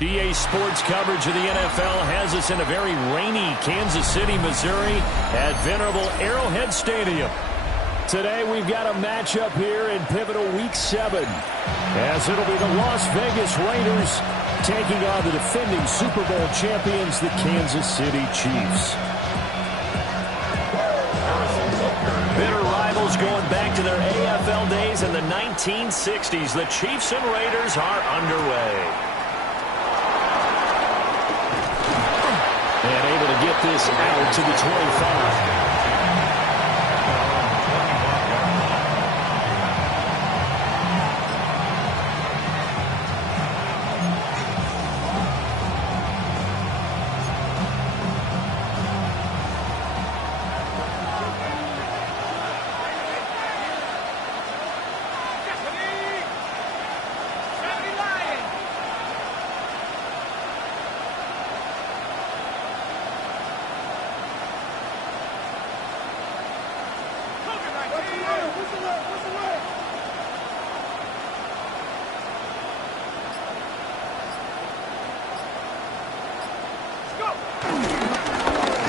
EA Sports coverage of the NFL has us in a very rainy Kansas City, Missouri at venerable Arrowhead Stadium. Today we've got a matchup here in pivotal Week 7, as it'll be the Las Vegas Raiders taking on the defending Super Bowl champions, the Kansas City Chiefs. Bitter rivals going back to their AFL days in the 1960s. The Chiefs and Raiders are underway. And able to get this out to the 25.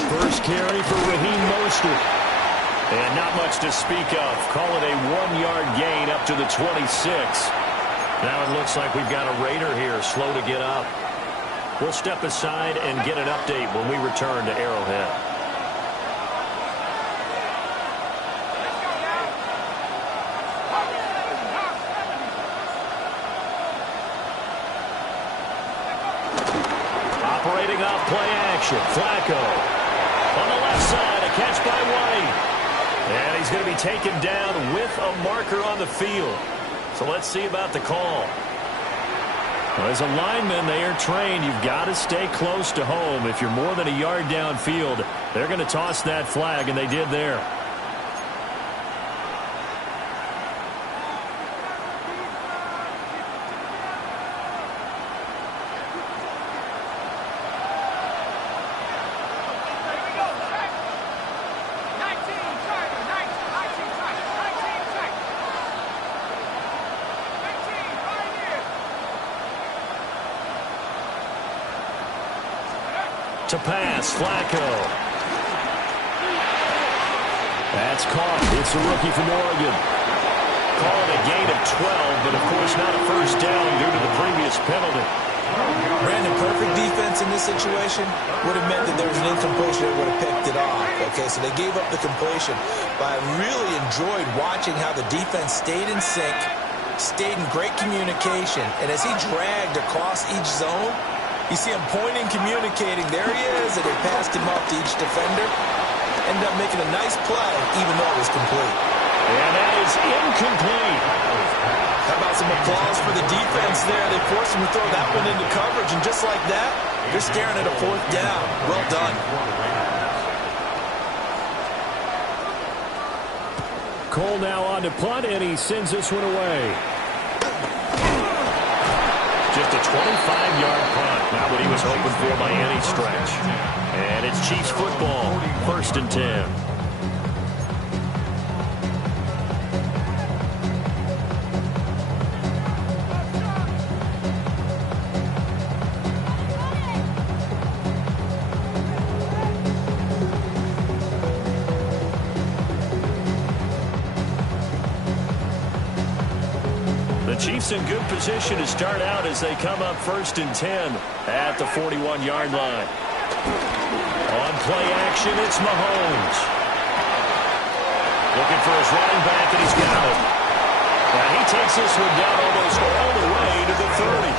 First carry for Raheem Mostert. And not much to speak of. Call it a 1-yard gain up to the 26. Now it looks like we've got a Raider here slow to get up. We'll step aside and get an update when we return to Arrowhead. Operating off play action. Flacco. On the left side, a catch by White. And he's going to be taken down with a marker on the field. So let's see about the call. Well, as a lineman, they are trained. You've got to stay close to home. If you're more than a yard downfield, they're going to toss that flag, and they did there. To pass, Flacco. That's caught. It's a rookie from Oregon. Call it a gain of 12, but of course not a first down due to the previous penalty. Brandon, perfect defense in this situation would have meant that there was an incompletion that would have picked it off. Okay, so they gave up the completion. But I really enjoyed watching how the defense stayed in sync, stayed in great communication, and as he dragged across each zone, you see him pointing, communicating. There he is, and they passed him off to each defender. Ended up making a nice play, even though it was complete. And that is incomplete. How about some applause for the defense there? They forced him to throw that one into coverage, and just like that, they're staring at a 4th down. Well done. Cole now on to punt, and he sends this one away. Just a 25-yard punt. Not what he was hoping for by any stretch. And it's Chiefs football. 1st and 10. Chiefs in good position to start out as they come up 1st and 10 at the 41-yard line. On play action, it's Mahomes. Looking for his running back, and he's got him. And he takes this one down almost all the way to the 30.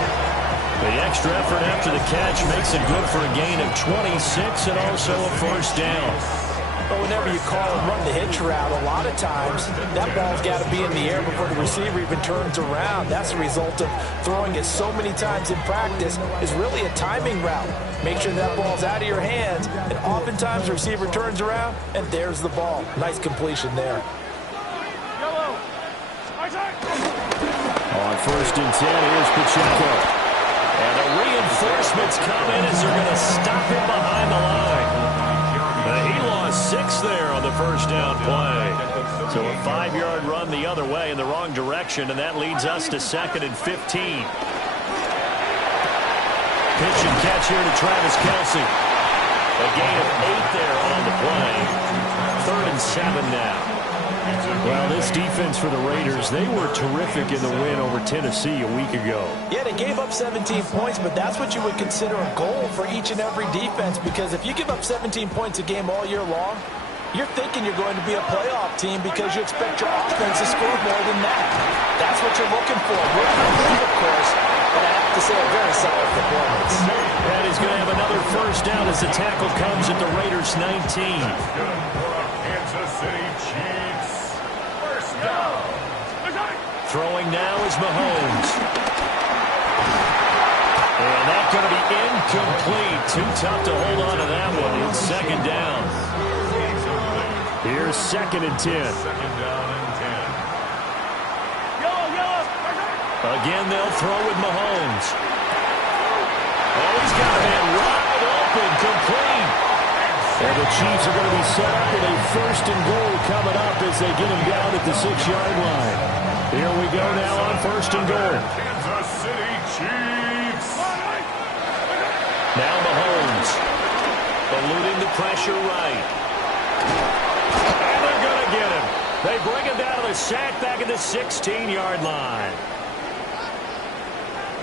The extra effort after the catch makes it good for a gain of 26 and also a 1st down. But whenever you call and run the hitch route, a lot of times that ball's got to be in the air before the receiver even turns around. That's the result of throwing it so many times in practice is really a timing route. Make sure that ball's out of your hands, and oftentimes the receiver turns around, and there's the ball. Nice completion there. On 1st and 10, here's Pacheco. And the reinforcements come in as they're going to stop him behind the line. He lost 6 there on the 1st down play. So a 5-yard run the other way in the wrong direction, and that leads us to 2nd and 15. Pitch and catch here to Travis Kelce. A gain of 8 there on the play. 3rd and 7 now. Well, this defense for the Raiders, they were terrific in the win over Tennessee a week ago. Yeah, they gave up 17 points, but that's what you would consider a goal for each and every defense, because if you give up 17 points a game all year long, you're thinking you're going to be a playoff team because you expect your offense to score more than that. That's what you're looking for. We're not good, of course, but I have to say a very solid performance. And he's going to have another first down as the tackle comes at the Raiders' 19. Kansas City Chiefs. First down. Throwing now is Mahomes. And that's going to be incomplete. Too tough to hold on to that one. It's 2nd down. Here's 2nd and 10. 2nd down and 10. Again, they'll throw with Mahomes. Oh, he's got a man wide open, complete. And the Chiefs are going to be set up with a 1st and goal coming up as they get him down at the 6-yard line. Here we go now on 1st and goal. Kansas City Chiefs. Now Mahomes, eluding the pressure right. And they're going to get him. They bring him down to the sack back at the 16-yard line.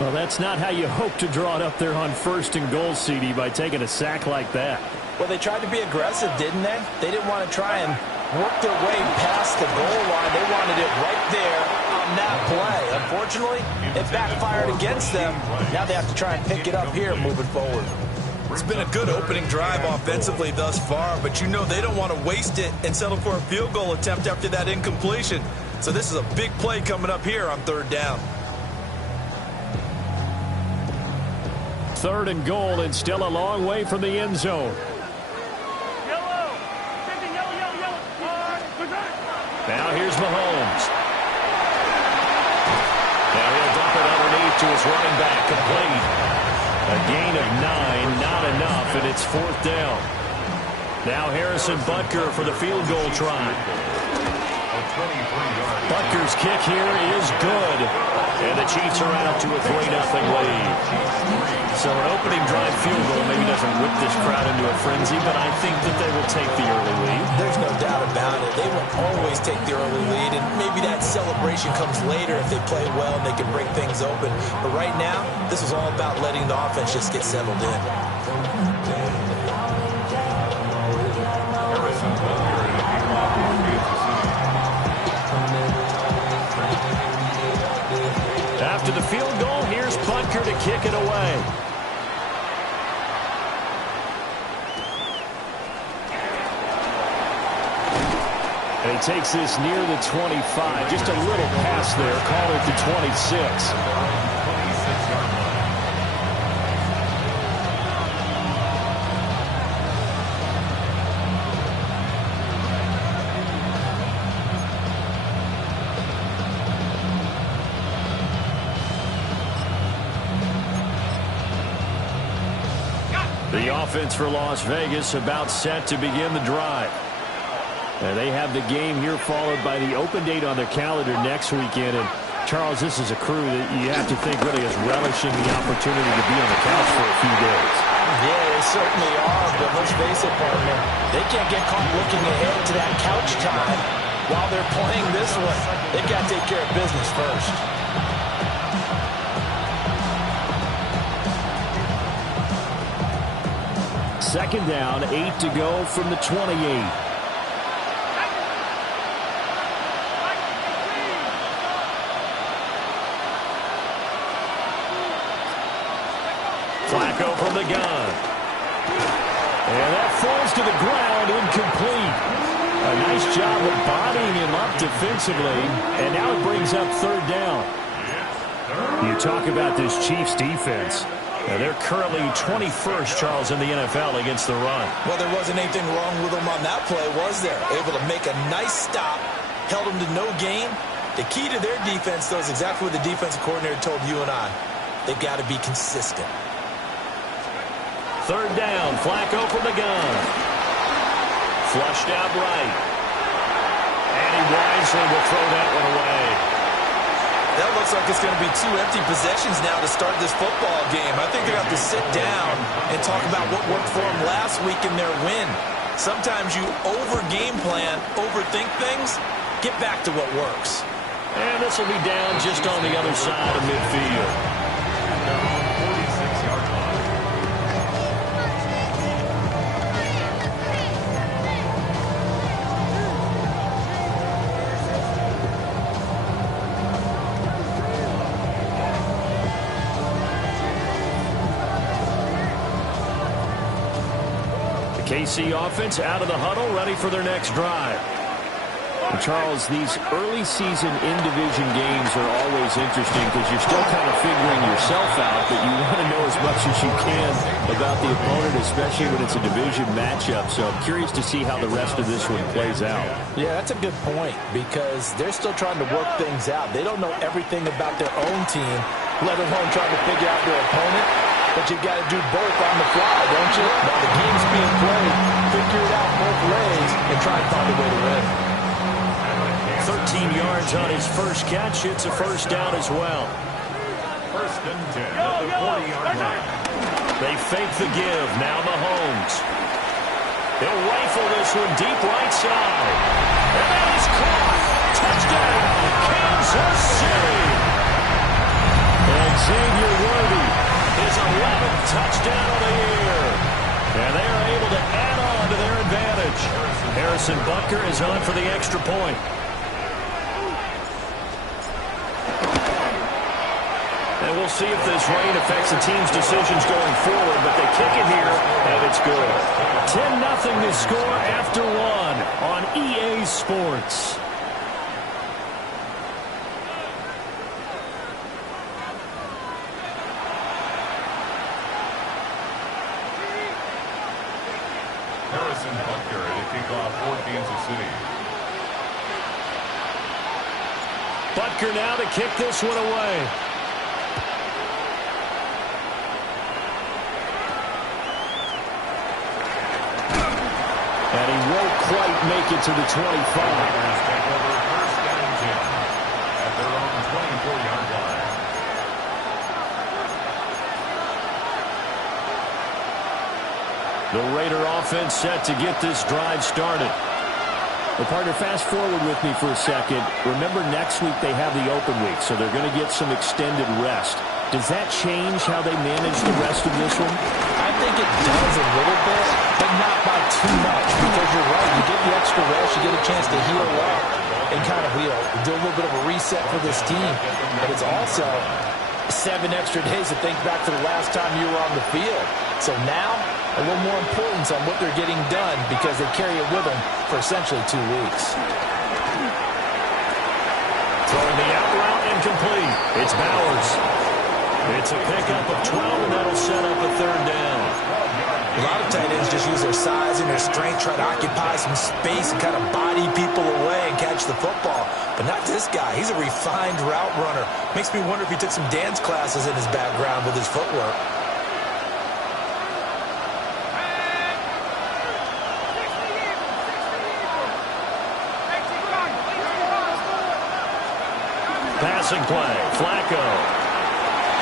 Well, that's not how you hope to draw it up there on 1st and goal, CD, by taking a sack like that. Well, they tried to be aggressive, didn't they? They didn't want to try and work their way past the goal line. They wanted it right there on that play. Unfortunately, it backfired against them. Now they have to try and pick it up here moving forward. It's been a good opening drive offensively thus far, but you know they don't want to waste it and settle for a field goal attempt after that incompletion. So this is a big play coming up here on 3rd down. 3rd and goal, and still a long way from the end zone. Now here's Mahomes. Now he'll dump it underneath to his running back, complete. A gain of 9, not enough, and it's 4th down. Now Harrison Butker for the field goal try. Butker's kick here is good. And the Chiefs are out to a 3-0 lead. So an opening drive field goal maybe doesn't whip this crowd into a frenzy, but I think that they will take the early lead. There's no doubt about it. They will always take the early lead, and maybe that celebration comes later if they play well and they can break things open. But right now, this is all about letting the offense just get settled in. After the field goal, here's Butker to kick it away. And he takes this near the 25. Just a little pass there. Call it the 26. The offense for Las Vegas about set to begin the drive. And they have the game here followed by the open date on their calendar next weekend. And, Charles, this is a crew that you have to think really is relishing the opportunity to be on the couch for a few days. Yeah, they certainly are, but let's face it, partner, they can't get caught looking ahead to that couch time while they're playing this one. They've got to take care of business first. Second down, 8 to go from the 28. Flacco from the gun. And that falls to the ground, incomplete. A nice job of bodying him up defensively, and now it brings up 3rd down. You talk about this Chiefs defense. Now they're currently 21st, Charles, in the NFL against the run. Well, there wasn't anything wrong with them on that play, was there? Able to make a nice stop, held them to no gain. The key to their defense, though, is exactly what the defensive coordinator told you and I. They've got to be consistent. 3rd down, Flacco from the gun. Flushed out right. And he wisely will throw that one away. That looks like it's going to be 2 empty possessions now to start this football game. I think they're going to have to sit down and talk about what worked for them last week in their win. Sometimes you over-game plan, overthink things, get back to what works. And this will be down just on the other side of midfield. 46-yard line. KC offense out of the huddle, ready for their next drive. And Charles, these early season in-division games are always interesting because you're still kind of figuring yourself out, but you want to know as much as you can about the opponent, especially when it's a division matchup. So I'm curious to see how the rest of this one plays out. Yeah, that's a good point because they're still trying to work things out. They don't know everything about their own team, let alone trying to figure out their opponent. But you've got to do both on the fly, don't you? While the game's being played, figure it out both ways and try and find a way to win. 13 yards on his first catch. It's a first down as well. First and 10 at the 40-yard line. They fake the give. Now Mahomes. He'll rifle this one deep right side. And that is caught. Touchdown, Kansas City. And Xavier Worthy, his 11th touchdown of the year. And they are able to add on to their advantage. Harrison Butker is on for the extra point. And we'll see if this rain affects the team's decisions going forward, but they kick it here, and it's good. 10-0 to score after one on EA Sports. Harrison Butker to kick off for Kansas City. Butker now to kick this one away. And he won't quite make it to the 25. Take over first and 10 at their own 24-yard line. The Raider offense set to get this drive started. Well, partner, fast forward with me for a second. Remember, next week they have the open week, so they're going to get some extended rest. Does that change how they manage the rest of this one? I think it does a little bit, but not by too much, because you're right. You get the extra rest, you get a chance to heal up and kind of do a little bit of a reset for this team. But it's also 7 extra days to think back to the last time you were on the field. So now, a little more importance on what they're getting done because they carry it with them for essentially 2 weeks. Throwing the out route incomplete. It's Bowers. It's a pickup of 12, and that'll set up a third down. A lot of tight ends just use their size and their strength, try to occupy some space and kind of body people away and catch the football. But not this guy. He's a refined route runner. Makes me wonder if he took some dance classes in his background with his footwork. Passing play. Flacco.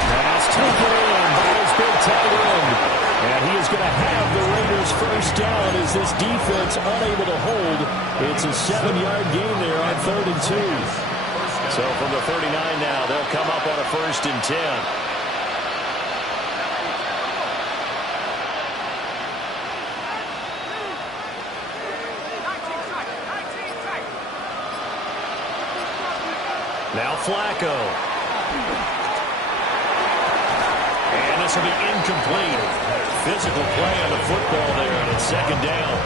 Pass taken in by his big tight end. And he is going to have the Raiders first down as this defense unable to hold. It's a 7-yard gain there on 3rd and 2. So from the 39 now, they'll come up on a 1st and 10. Now Flacco. And this will be incomplete. Physical play on the football there, and it's 2nd down.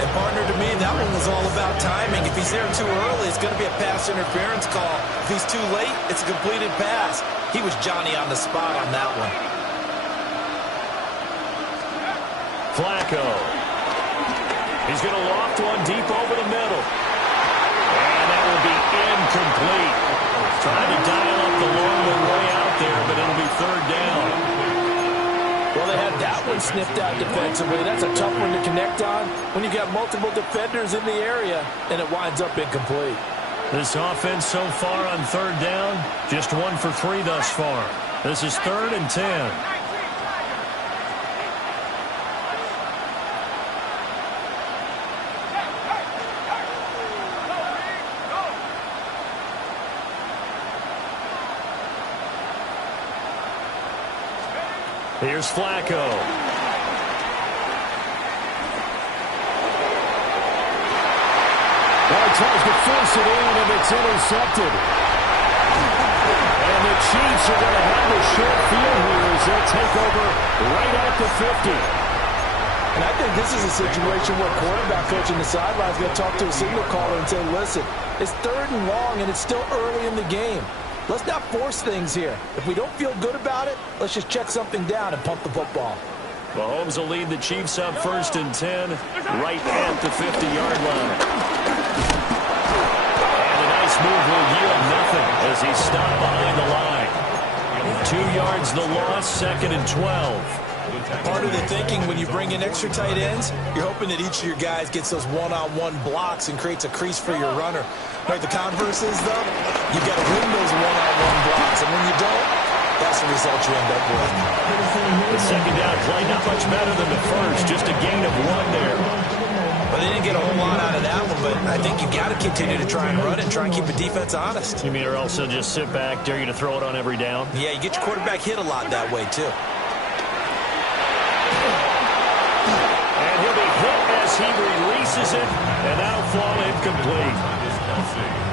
And partner, to me, that one was all about timing. If he's there too early, it's going to be a pass interference call. If he's too late, it's a completed pass. He was Johnny on the spot on that one. Flacco. He's going to loft one deep over the middle. And that will be incomplete. Trying to dial up the long way out there, but it'll be 3rd down. Well, they had that one sniffed out defensively. That's a tough one to connect on when you got multiple defenders in the area, and it winds up incomplete. This offense so far on third down, just 1 for 3 thus far. This is 3rd and 10. Here's Flacco. Tries to force it in, and it's intercepted. And the Chiefs are going to have a short field here as they'll take over right at the 50. And I think this is a situation where quarterback coach in the sideline is going to talk to a signal caller and say, listen, it's 3rd and long, and it's still early in the game. Let's not force things here. If we don't feel good about it, let's just check something down and pump the football. Mahomes will lead the Chiefs up 1st and 10, right at the 50-yard line. Move will yield nothing as he's stopped behind the line. 2 yards the loss, 2nd and 12. Part of the thinking when you bring in extra tight ends, you're hoping that each of your guys gets those one-on-one blocks and creates a crease for your runner. Right, the converse is, though, you've got to win those one-on-one blocks, and when you don't, that's the result you end up with. The second down play, not much better than the first, just a gain of 1 there. But they didn't get a whole lot out of that one, but I think you got to continue to try and run and try and keep the defense honest. You mean or also just sit back, dare you to throw it on every down? Yeah, you get your quarterback hit a lot that way, too. And he'll be hit as he releases it, and that'll fall incomplete.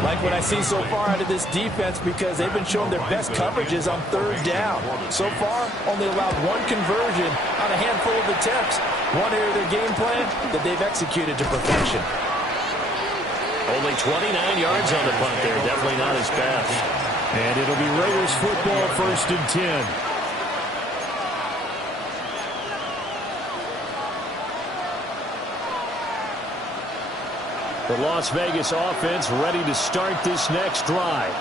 Like what I see so far out of this defense, because they've been showing their best coverages on 3rd down. So far, only allowed 1 conversion on a handful of attempts. One area of their game plan that they've executed to perfection. Only 29 yards on the punt there. Definitely not his best. And it'll be Raiders football, 1st and 10. The Las Vegas offense ready to start this next drive.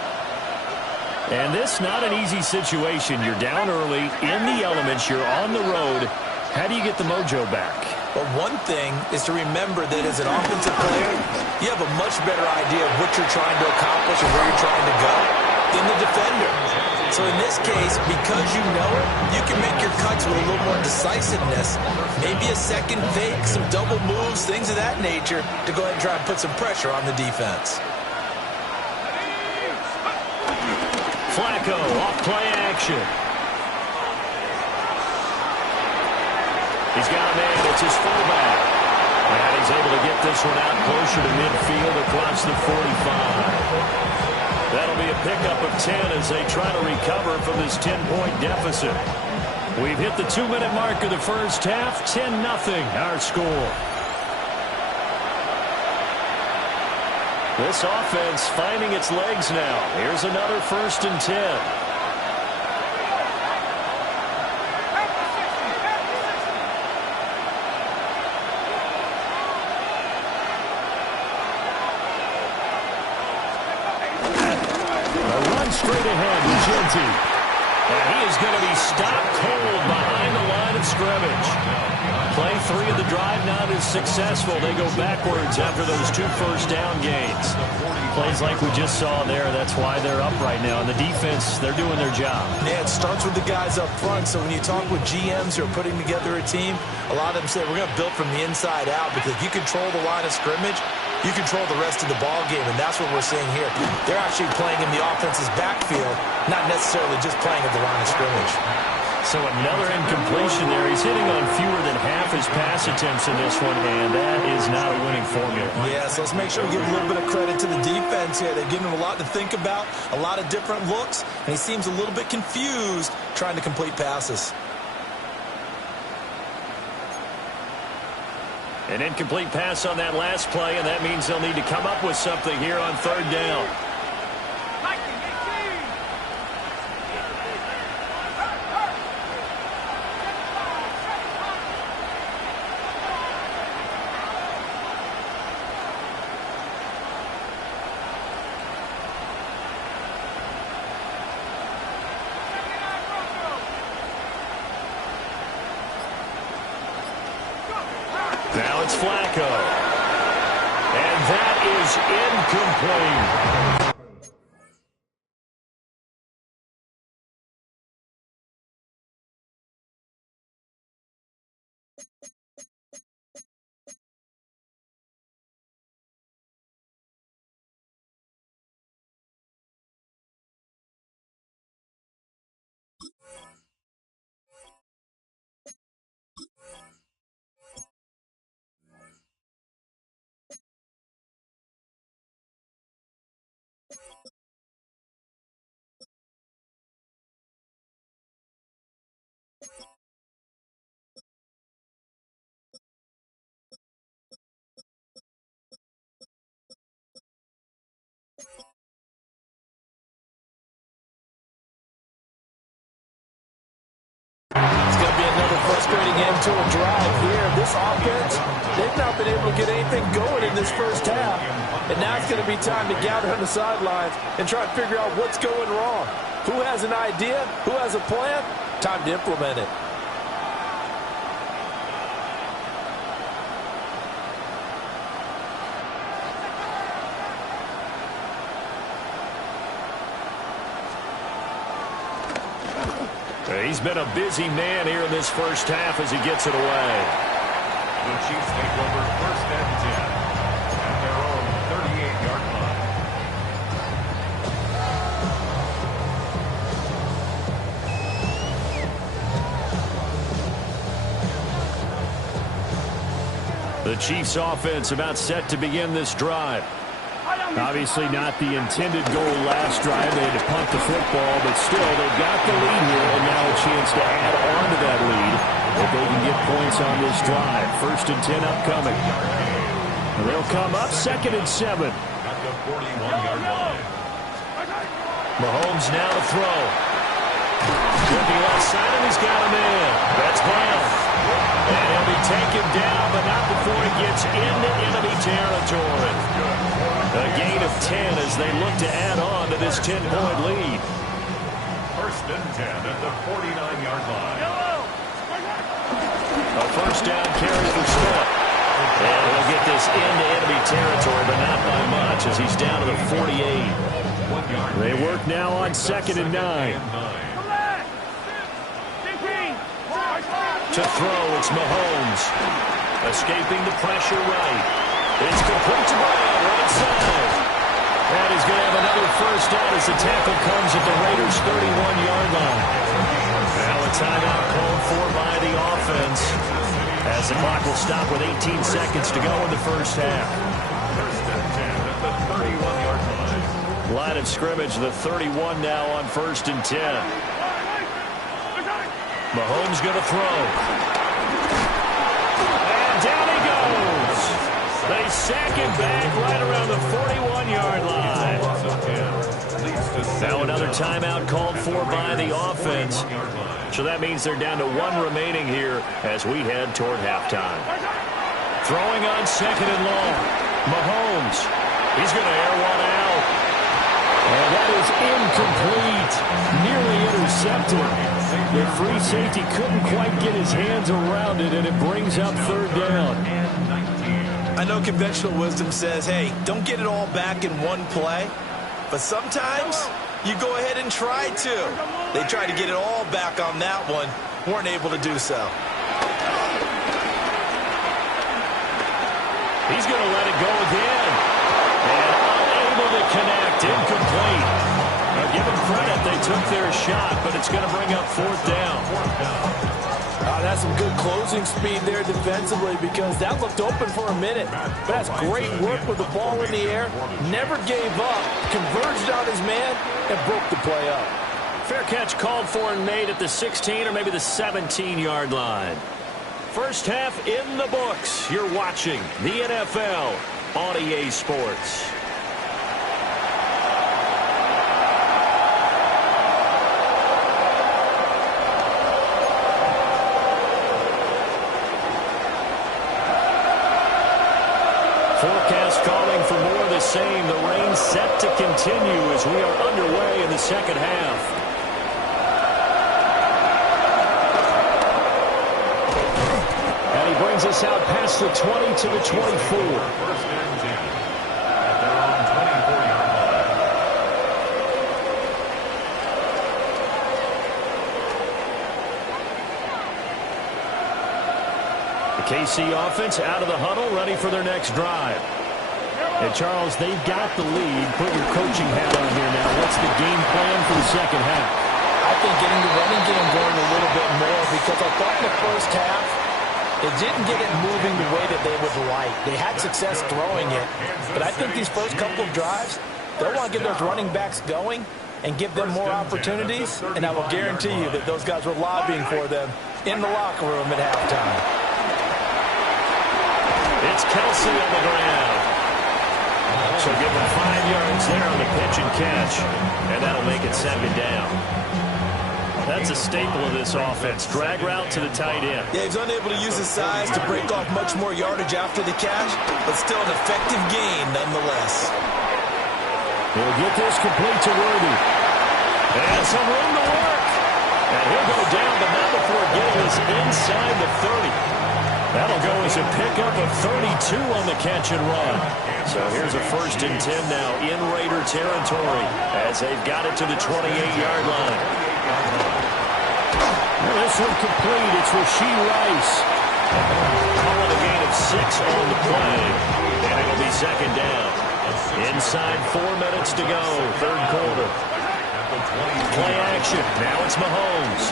And this not an easy situation. You're down early, in the elements, you're on the road. How do you get the mojo back? Well, one thing is to remember that as an offensive player, you have a much better idea of what you're trying to accomplish and where you're trying to go than the defender. So in this case, because you know it, you can make your cuts with a little more decisiveness. Maybe a second fake, some double moves, things of that nature to go ahead and try and put some pressure on the defense. Flacco off play action. He's got a man. It's his fullback. And he's able to get this one out closer to midfield across the 45. That'll be a pickup of 10 as they try to recover from this 10-point deficit. We've hit the 2-minute mark of the first half. 10-0 our score. This offense finding its legs now. Here's another 1st and 10. Straight ahead with Genty. And he is going to be stopped cold behind the line of scrimmage. Play 3 of the drive not as successful. They go backwards after those 2 first-down gains. Plays like we just saw there, that's why they're up right now. And the defense, they're doing their job. Yeah, it starts with the guys up front. So when you talk with GMs who are putting together a team, a lot of them say, we're going to build from the inside out, because if you control the line of scrimmage, you control the rest of the ball game, and that's what we're seeing here. They're actually playing in the offense's backfield, not necessarily just playing at the line of scrimmage. So another incompletion there. He's hitting on fewer than half his pass attempts in this one, and that is not a winning formula. Yeah, so let's make sure we give a little bit of credit to the defense here. They've given him a lot to think about, a lot of different looks, and he seems a little bit confused trying to complete passes. An incomplete pass on that last play, and that means they'll need to come up with something here on 3rd down. Now it's Flacco. And that is is incomplete. It's going to be another frustrating end to a drive here. This offense, they've not been able to get anything going in this first half. And now it's going to be time to gather on the sidelines and try to figure out what's going wrong. Who has an idea? Who has a plan? Time to implement it. He's been a busy man here in this first half as he gets it away. The Chiefs take over 1st and 10 at their own 38-yard line. The Chiefs offense about set to begin this drive. Obviously not the intended goal last drive. They had to punt the football, but still they've got the lead here and now a chance to add on to that lead if they can get points on this drive. 1st and 10 upcoming. And they'll come up 2nd and 7. At the 41-yard line. Mahomes now to throw. Looking left side, and he's got a man. That's Brown. And he'll be taken down, but not before he gets into enemy territory. A gain of 10 as they look to add on to this 10-point lead. 1st and 10 at the 49-yard line. A first down carry for Smith. And he'll get this into enemy territory, but not by much as he's down to the 48. They work now on 2nd and 9. To throw, it's Mahomes. Escaping the pressure right. It's complete to Brown, right side. And he's going to have another first down as the tackle comes at the Raiders' 31-yard line. Now a timeout called for by the offense as the clock will stop with 18 seconds to go in the first half. 1st and 10 at the 31-yard line. Line of scrimmage, the 31 now on 1st and 10. Mahomes going to throw. And down he goes. They sack him back right around the 41-yard line. Now another timeout called for by the offense. So that means they're down to 1 remaining here as we head toward halftime. Throwing on 2nd and long. Mahomes. He's going to air one out. And that is incomplete. Nearly intercepted. The free safety couldn't quite get his hands around it, and it brings up 3rd down. I know conventional wisdom says, hey, don't get it all back in one play. But sometimes you go ahead and try to. They tried to get it all back on that one. Weren't able to do so. He's going to let it go again. And unable to connect. Incomplete. Now, give them credit. They took their shot, but it's going to bring up 4th down. That's some good closing speed there defensively because that looked open for a minute. But that's great work with the ball in the air. Never gave up. Converged on his man and broke the play up. Fair catch called for and made at the 16 or maybe the 17-yard line. First half in the books. You're watching the NFL on EA Sports. Forecast calling for more of the same. The rain set to continue as we are underway in the second half. And he brings us out past the 20 to the 24. 1st and 10 at The KC offense out of the huddle, ready for their next drive. And Charles, they've got the lead. Put your coaching hat on here now. What's the game plan for the second half? I think getting the running game going a little bit more, because I thought in the first half, it didn't get it moving the way that they would like. They had success throwing it, but I think these first couple of drives, they'll want to get those running backs going and give them more opportunities, and I will guarantee you that those guys were lobbying for them in the locker room at halftime. It's Kelsey on the ground. So give him 5 yards there on the pitch and catch, and that'll make it 2nd down. That's a staple of this offense. Drag route to the tight end. Yeah, he's unable to use his size to break off much more yardage after the catch, but still an effective gain nonetheless. He'll get this complete to Worthy. And some room to work. And he'll go down, but not before getting this inside the 30. That'll go as a pickup of 32 on the catch and run. So here's a 1st and 10 now in Raider territory as they've got it to the 28-yard line. Well, this one complete. It's Rashee Rice. Calling a gain of 6 on the play, and it'll be 2nd down. Inside 4 minutes to go, 3rd quarter. Play action. Now it's Mahomes.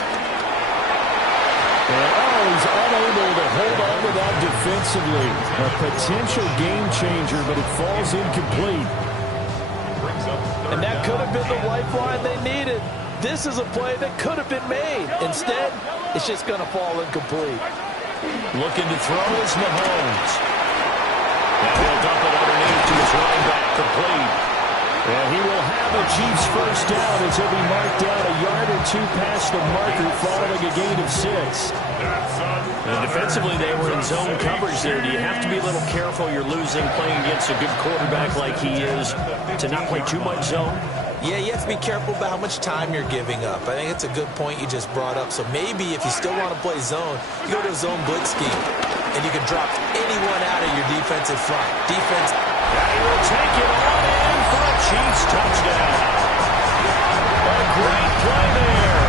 And he's unable to hold on to that defensively. A potential game changer, but it falls incomplete. And that could have been the lifeline they needed. This is a play that could have been made. Instead, it's just going to fall incomplete. Looking to throw is Mahomes. And he'll dump it underneath to his running back, complete. And he will have a Chiefs 1st down as he'll be marked down a yard or 2 past the marker following a gain of 6. And defensively, they were in zone coverage there. Do you have to be a little careful? You're losing playing against a good quarterback like he is to not play too much zone? Yeah, you have to be careful about how much time you're giving up. I think it's a good point you just brought up. So maybe if you still want to play zone, you go to a zone blitz scheme, and you can drop anyone out of your defensive front. Defense. And he will take it on in for a Chiefs touchdown. A great play there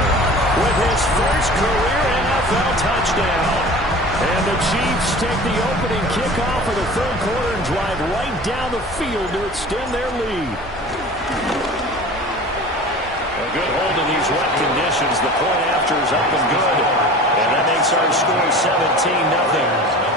with his first career NFL touchdown. And the Chiefs take the opening kickoff of the 3rd quarter and drive right down the field to extend their lead. A good hold in these wet conditions. The point after is up and good. And that makes our score 17-0.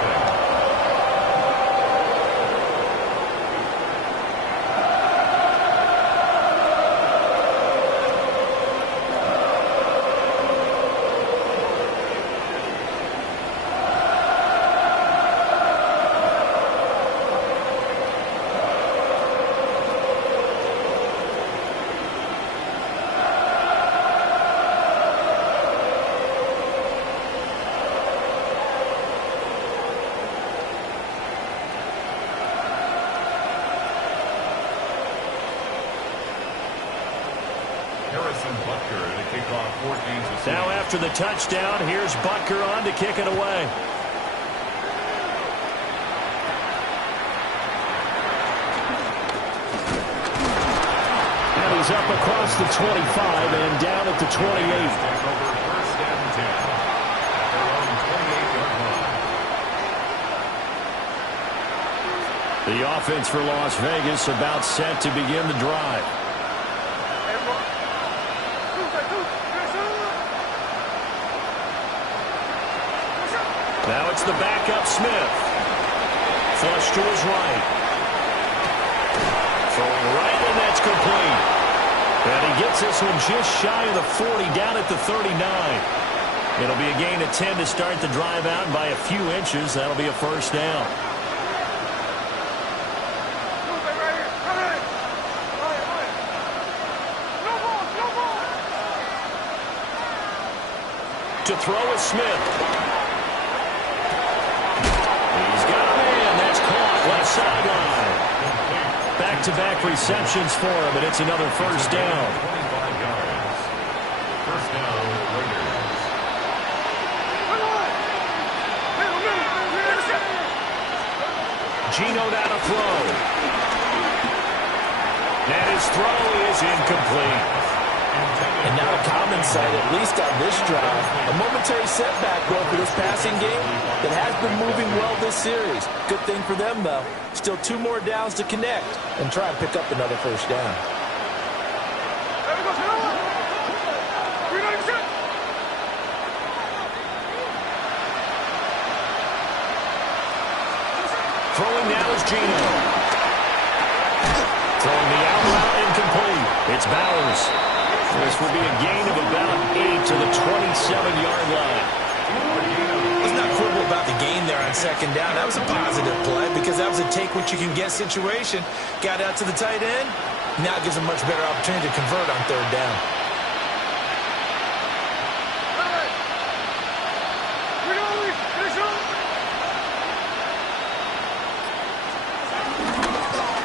Now after the touchdown, here's Butker on to kick it away. And he's up across the 25 and down at the 28. The offense for Las Vegas about set to begin the drive. Now it's the backup Smith. Flush to his right. Throwing right, and that's complete. And he gets this one just shy of the 40, down at the 39. It'll be a gain of 10 to start the drive out, and by a few inches, that'll be a 1st down. To throw is Smith. Sideline. Back-to-back receptions for him, and it's another 1st down. Geno down to throw. And his throw is incomplete. And not a common sight, at least on this drive. A momentary setback, though, for this passing game that has been moving well this series. Good thing for them, though. Still 2 more downs to connect and try and pick up another first down. Throwing now is Geno. Throwing the out route incomplete. It's Bowers. This will be a gain of about 8 to the 27-yard line. Let's not quibble about the gain there on second down. That was a positive play because that was a take-what-you-can-get situation. Got out to the tight end. Now it gives them much better opportunity to convert on third down.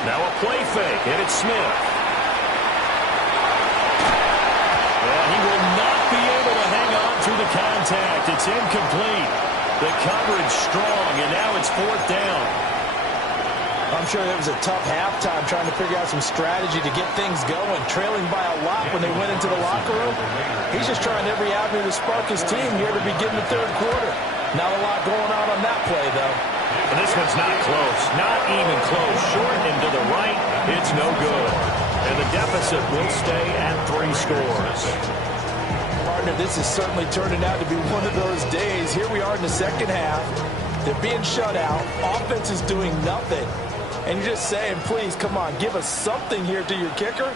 Now a play fake, and it's Smith. And he will not be able to hang on through the contact. It's incomplete. The coverage strong, and now it's 4th down. I'm sure there was a tough halftime trying to figure out some strategy to get things going, trailing by a lot when they went into the locker room. He's just trying every avenue to spark his team here to begin the third quarter. Not a lot going on that play, though. And this one's not close. Not even close. Short and to the right. It's no good. And the deficit will stay at 3 scores. Partner, this is certainly turning out to be one of those days. Here we are in the second half. They're being shut out. Offense is doing nothing. And you're just saying, please, come on, give us something here to your kicker.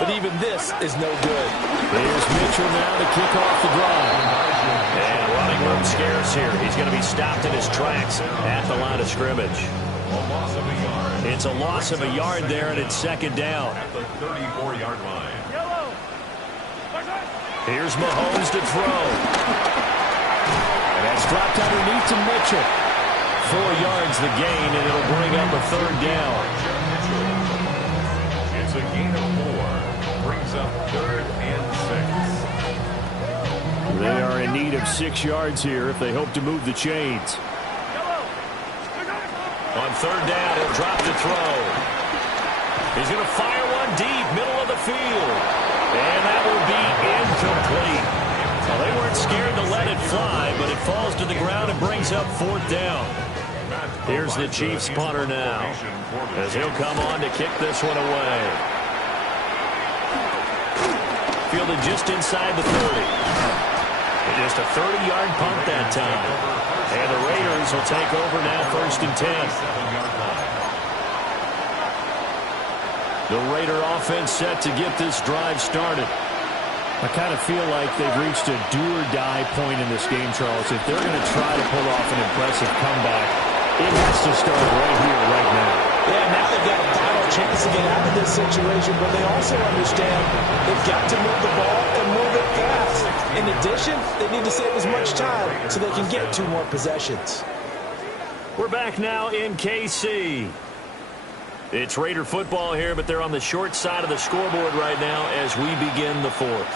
But even this is no good. Here's Mitchell now to kick off the drive. And running room scarce here. He's going to be stopped in his tracks at the line of scrimmage. It's a loss of a yard there, and it's second down. At the 34-yard line. Here's Mahomes to throw. And that's dropped underneath to Mitchell. 4 yards the gain, and it'll bring up a third down. It's a gain of 4. Brings up 3rd and 6. They are in need of 6 yards here if they hope to move the chains. On third down, he'll drop to throw. He's going to fire one deep, middle of the field. And that will be incomplete. Well, they weren't scared to let it fly, but it falls to the ground and brings up 4th down. Here's the Chiefs punter now, as he'll come on to kick this one away. Fielded just inside the 30. Just a 30-yard punt that time. And the Raiders will take over now 1st and 10. The Raider offense set to get this drive started. I kind of feel like they've reached a do-or-die point in this game, Charles. If they're going to try to pull off an impressive comeback, it has to start right here, right now. Yeah, now they've got a final chance to get out of this situation, but they also understand they've got to move the ball and move it fast. In addition, they need to save as much time so they can get 2 more possessions. We're back now in KC. It's Raider football here, but they're on the short side of the scoreboard right now as we begin the 4th.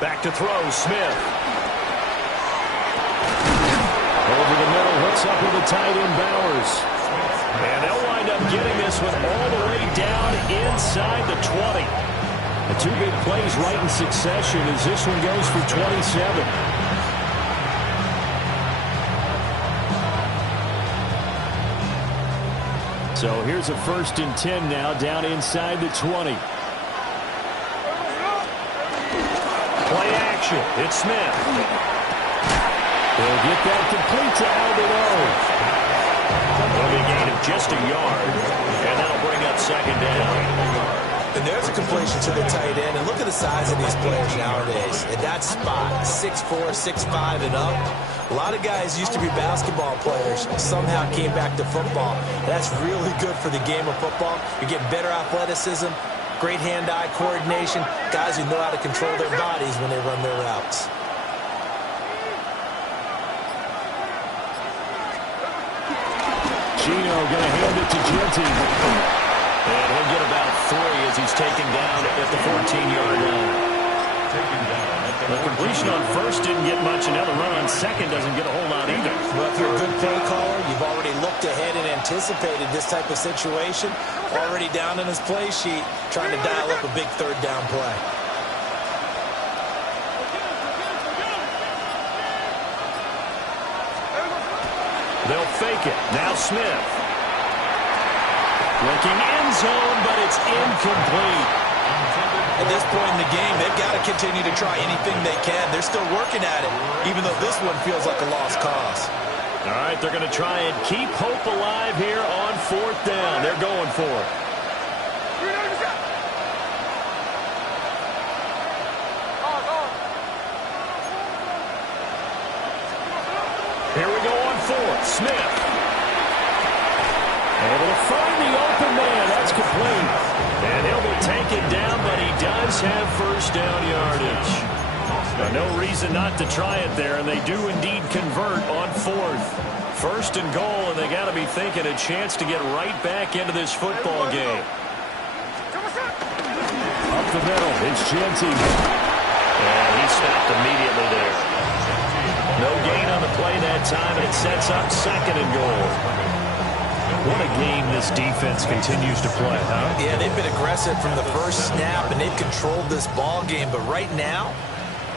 Back to throw, Smith. Over the middle, hooks up with the tight end, Bowers. And they'll wind up getting this one all the way down inside the 20. The 2 big plays right in succession as this one goes for 27. So here's a 1st and 10 now down inside the 20. Play action. It's Smith. He'll get that complete to Albert O. It'll be a gain of just a yard, and that'll bring up second down. And there's a completion to the tight end. And look at the size of these players nowadays. At that spot, 6'4", 6'5", and up. A lot of guys used to be basketball players, somehow came back to football. That's really good for the game of football. You're getting better athleticism, great hand-eye coordination, guys who know how to control their bodies when they run their routes. Gino going to hand it to Jeanty. And he'll get about 3 as he's taken down at the 14-yard line. The completion on first didn't get much, and now the run on second doesn't get a whole lot either. Well, if you're a good play caller, you've already looked ahead and anticipated this type of situation. Already down in his play sheet, trying to dial up a big third down play. They'll fake it. Now Smith. Looking end zone, but it's incomplete. At this point in the game, they've got to continue to try anything they can. They're still working at it, even though this one feels like a lost cause. All right, they're going to try and keep hope alive here on fourth down. They're going for it. Here we go on fourth. Smith. Able to find the open man. That's complete. And he'll be taken down, but he does have first down yardage. No reason not to try it there, and they do indeed convert on fourth. First and goal, and they got to be thinking a chance to get right back into this football game. Up the middle, it's Jeanty. And he stopped immediately there. No gain on the play that time, and it sets up second and goal. What a game this defense continues to play, huh? Yeah, they've been aggressive from the first snap, and they've controlled this ball game. But right now,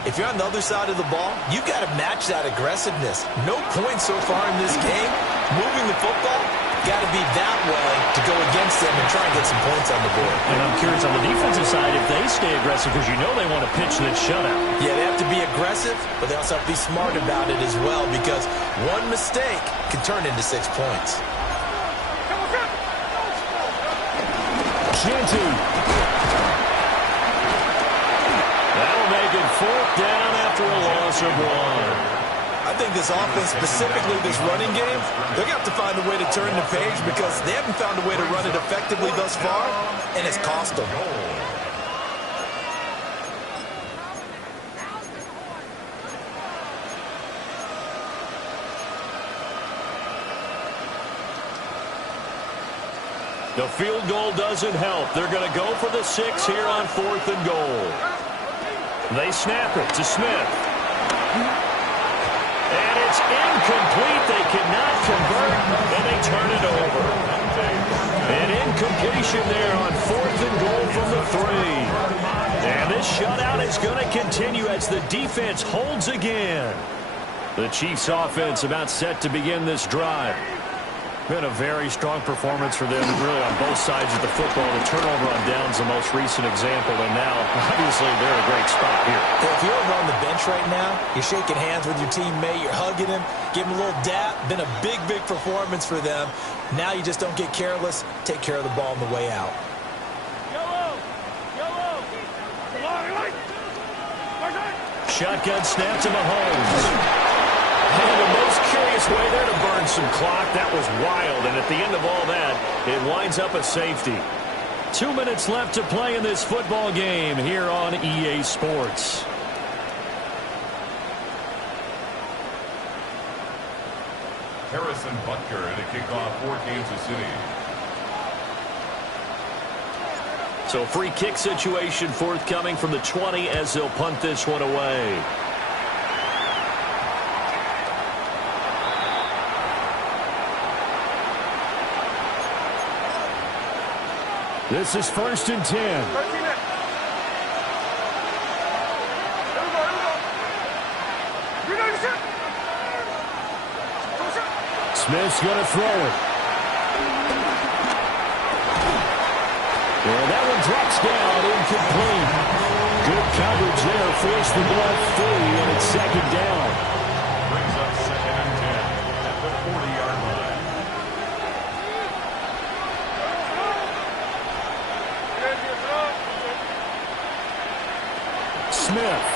if you're on the other side of the ball, you've got to match that aggressiveness. No points so far in this game. Moving the football, got to be that way to go against them and try and get some points on the board. And I'm curious on the defensive side if they stay aggressive, because you know they want to pitch this shutout. Yeah, they have to be aggressive, but they also have to be smart about it as well, because one mistake can turn into 6 points. Jeanty. That'll make it fourth down after a loss of 1. I think this offense, specifically this running game, they're going to have to find a way to turn the page because they haven't found a way to run it effectively thus far, and it's cost them. The field goal doesn't help. They're going to go for the 6 here on fourth and goal. They snap it to Smith. And it's incomplete. They cannot convert, and they turn it over. An incompletion there on fourth and goal from the 3. And this shutout is going to continue as the defense holds again. The Chiefs offense about set to begin this drive. Been a very strong performance for them, really, on both sides of the football. The turnover on downs the most recent example, and now, obviously, they're in a great spot here. If you're over on the bench right now, you're shaking hands with your teammate, you're hugging him, give him a little dap. Been a big, big performance for them. Now you just don't get careless. Take care of the ball on the way out. Shotgun snap to Mahomes. And the most curious way there to burn some clock. That was wild, and at the end of all that, it winds up a safety. 2 minutes left to play in this football game here on EA Sports. Harrison Butker at a kickoff for Kansas City. So free kick situation forthcoming from the 20 as they'll punt this one away. This is 1st and 10. Smith's going to throw it. And that one drops down, incomplete. Good coverage there, forced the ball free, and it's second down. Brings up Smith.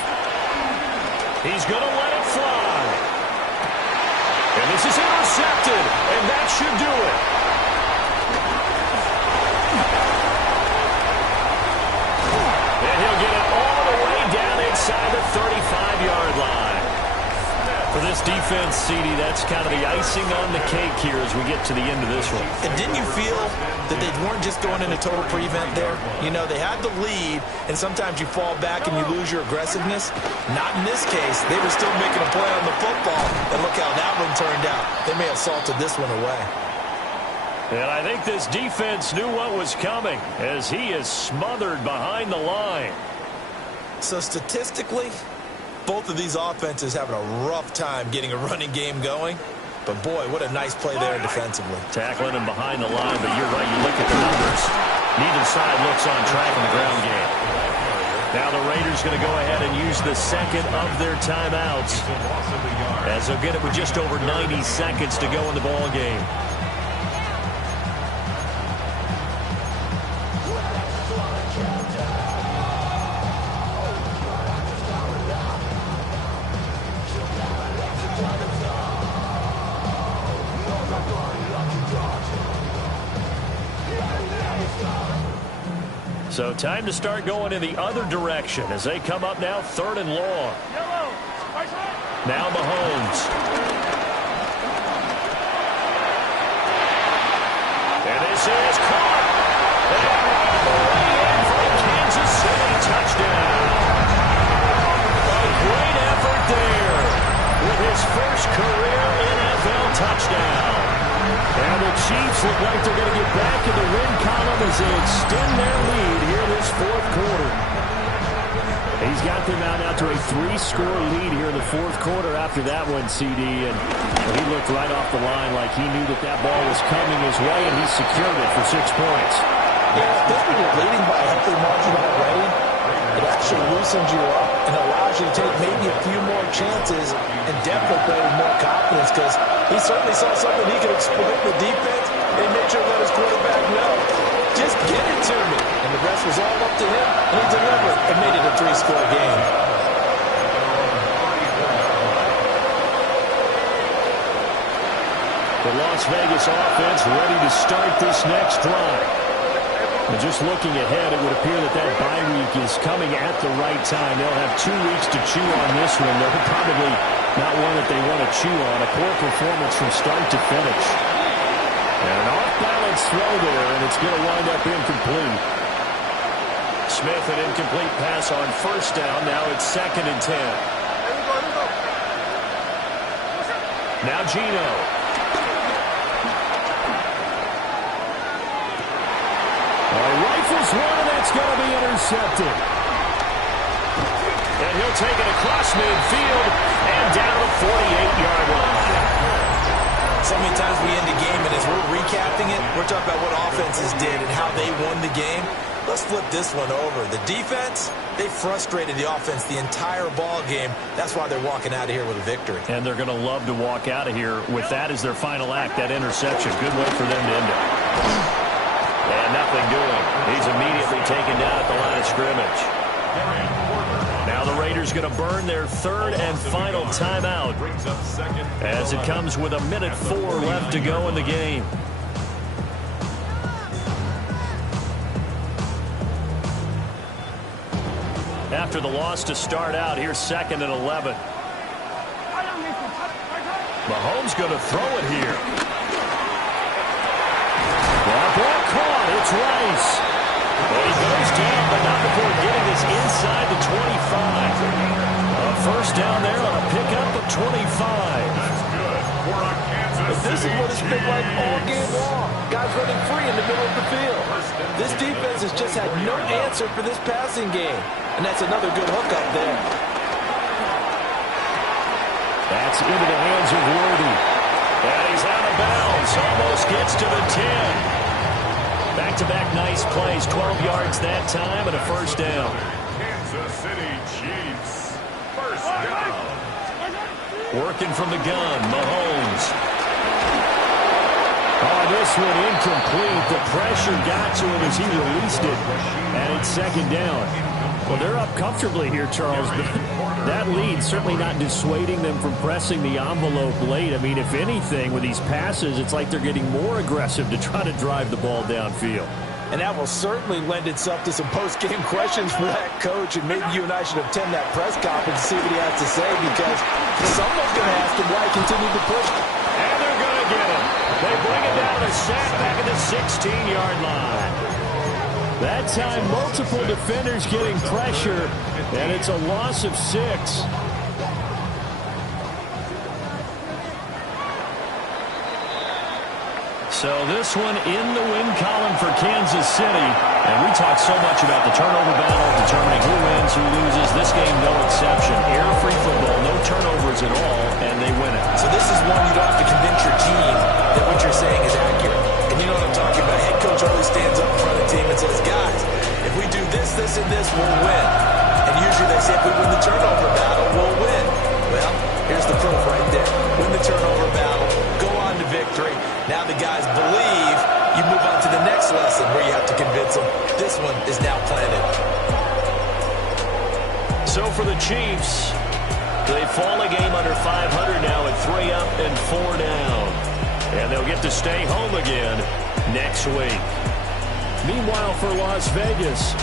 He's going to let it fly. And this is intercepted, and that should do it. And he'll get it all the way down inside the 35-yard line. For this defense, CD, that's kind of the icing on the cake here as we get to the end of this one. And didn't you feel that they weren't just going into total prevent there? You know, they had the lead, and sometimes you fall back and you lose your aggressiveness. Not in this case. They were still making a play on the football, and look how that one turned out. They may have salted this one away. And I think this defense knew what was coming as he is smothered behind the line. So statistically, both of these offenses having a rough time getting a running game going. But, boy, what a nice play there defensively. Tackling him behind the line, but you're right. You look at the numbers. Neither side looks on track in the ground game. Now the Raiders going to go ahead and use the second of their timeouts as they'll get it with just over 90 seconds to go in the ball game. So time to start going in the other direction as they come up now 3rd and long. Now Mahomes. And this is caught. And right away in for a Kansas City touchdown. A great effort there with his first career NFL touchdown. And the Chiefs look like they're going to get back in the win column as they extend their lead here this 4th quarter. He's got them out now to a 3-score lead here in the 4th quarter after that one, CD. And he looked right off the line like he knew that ball was coming his way, and he secured it for 6 points. Yeah, I think when you're leading by a healthy margin already, it actually loosens you up and allows you to take maybe a few more chances and definitely play with more confidence because he certainly saw something he could exploit in the defense and make sure to let his quarterback know, just get it to me. And the rest was all up to him, and he delivered and made it a 3-score game. The Las Vegas offense ready to start this next drive. And just looking ahead, it would appear that bye week is coming at the right time. They'll have 2 weeks to chew on this one. They're probably not one that they want to chew on. A poor performance from start to finish. And an off-balance throw there, and it's going to wind up incomplete. Smith, an incomplete pass on 1st down. Now it's 2nd and 10. Now Geno. Rifles one, and that's going to be intercepted. And he'll take it across midfield and down the 48-yard line. So many times we end a game, and as we're recapping it, we're talking about what offenses did and how they won the game. Let's flip this one over. The defense, they frustrated the offense the entire ball game. That's why they're walking out of here with a victory. And they're going to love to walk out of here with that as their final act, that interception. Good way for them to end it. And nothing doing. He's immediately taken down at the line of scrimmage. Now the Raiders going to burn their 3rd and final timeout as it comes with 1:04 left to go in the game. After the loss to start out, here's 2nd and 11. Mahomes going to throw it here. Ball caught. It's Rice. And he goes down, but not before getting this inside the 25. A 1st down there on a pickup of 25. But this is what it's been like all game long. Guys running free in the middle of the field. This defense has just had no answer for this passing game. And that's another good hookup there. That's into the hands of Worthy. And he's out of bounds. Almost gets to the 10. Back-to-back nice plays. 12 yards that time and a 1st down. Kansas City Chiefs. 1st down. Working from the gun, Mahomes. Oh, this one incomplete. The pressure got to him as he released it. And it's 2nd down. Well, they're up comfortably here, Charles, but that lead certainly not dissuading them from pressing the envelope late. I mean, if anything, with these passes, it's like they're getting more aggressive to try to drive the ball downfield. And that will certainly lend itself to some post-game questions for that coach, and maybe you and I should attend that press conference to see what he has to say, because someone's going to ask him why he continued to push. And they're going to get him. They bring it down to sack back at the 16-yard line. That time, multiple defenders getting pressure, and it's a loss of 6. So this one in the win column for Kansas City. And we talk so much about the turnover battle, determining who wins, who loses. This game, no exception. Error-free football, no turnovers at all, and they win it. So this is one you don't have to convince your team that what you're saying is accurate. And you know what I'm talking about. Head coach always stands up in front of the team and says, guys, if we do this, this, and this, we'll win. And usually they say if we win the turnover battle, we'll win. Well, here's the proof right there. Win the turnover battle, go on to victory. Now the guys believe. You move on to the next lesson where you have to convince them. This one is now planted. So for the Chiefs, they fall a game under 500 now at 3 up and 4 down. And they'll get to stay home again next week. Meanwhile, for Las Vegas,